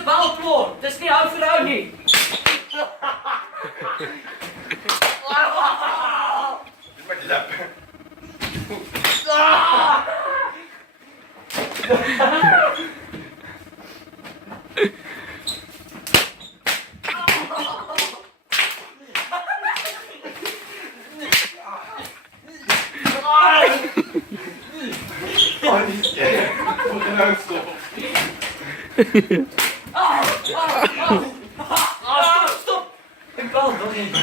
een baalploor. Het is niet hout voor jou niet. Met je lap. Oh, die is moet een uitstoppen. Stop! Ik bal nog niet.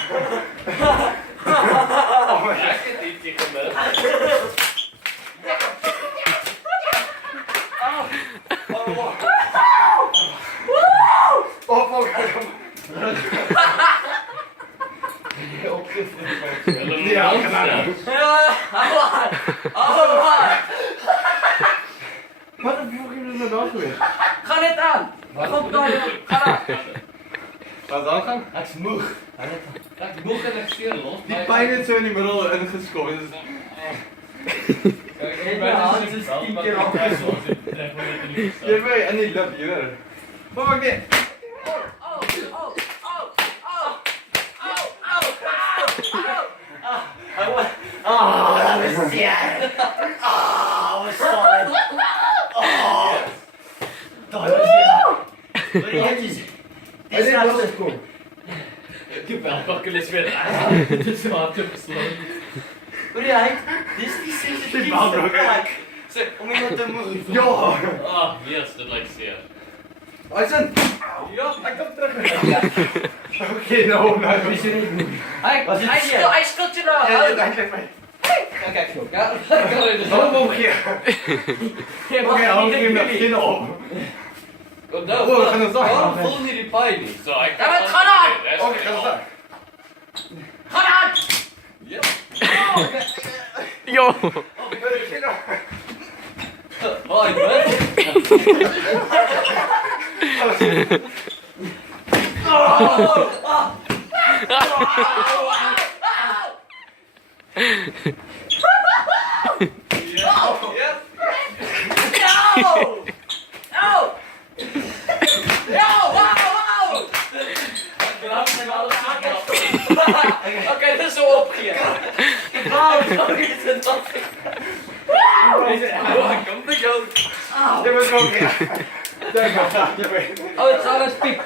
Oh, maar Ja, ik heb niet tegen me. Ja, gedaan. Wat heb je er nou geweest? Ga net aan. Kom dan. Ga aan. Wat dan gaan? Hij is moeg. Kijk, die moeg en ik los. Die pijn is zo niet meer rollen en het is gewoon. Het is 10 keer al. Je weet, en niet lap hier. Maar wat dit? Oh, dat was zeer. Oh, wat spannend. Oh. Dat was zeer. Wil je handjes? Hij deed wel eens goed. Ik heb wel pakken is weer aan. Het is hard opgesloten. Right? Dit is die sensitieve plek. Zeg, om iemand te mogen. Ja! Ah, yes, dat lijkt zeer. Aysen! Ja, Hij komt terug. Oké, nou, is je niet moe. Hij speelt je nou. Ja, kijk mij. Kijk zo. Ja. Waarom omhoog je? Oké, hou je met binnen op. Oh, nou, Oh, we gaan het zagen. waarom voelen jullie pijn niet? Zo, ik Ja, maar het gaat aan. Oké, ga zagen. Ga aan. Ja. Yo! Oh, ik ben. Oké, dit is zo opgegeven. Je bent ook weer. Kijk maar, je bent. Oh, het is alles piep.